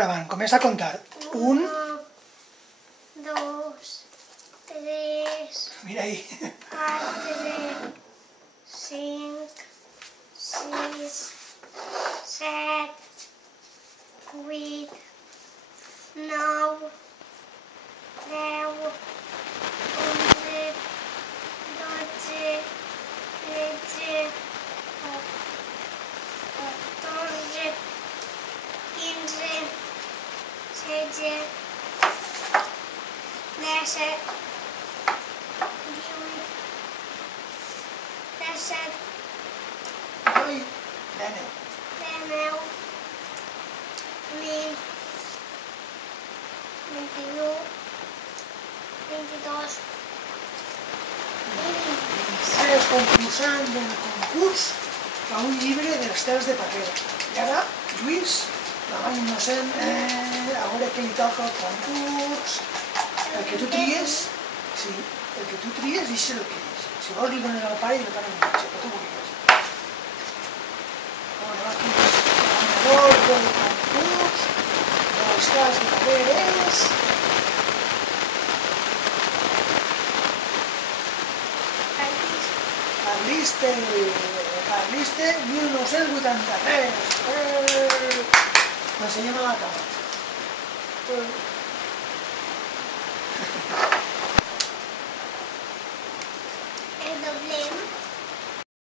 Gravant, comença a comptar. 1, 2, 3, mira ahí, 4, 5, 6, 7, 8, 9, 10, 11, 12, 13, 14, 15, 16, 17, 18, 17, oi, 19, 19, 20, 21, 22 i 23 concursant del concurs a un llibre de les teles de paper. I ara, Lluís, la mà innocent, a veure què li toca al concurs. El que tu tries, sí, el que tu tries, deixa el que és. Si vols li dones al pare i el pare li diu, que tu vulguis. Anem aquí, el guanyador del concurs de les teles de paper és... Carliste 1983. L'ensenyem a la cama.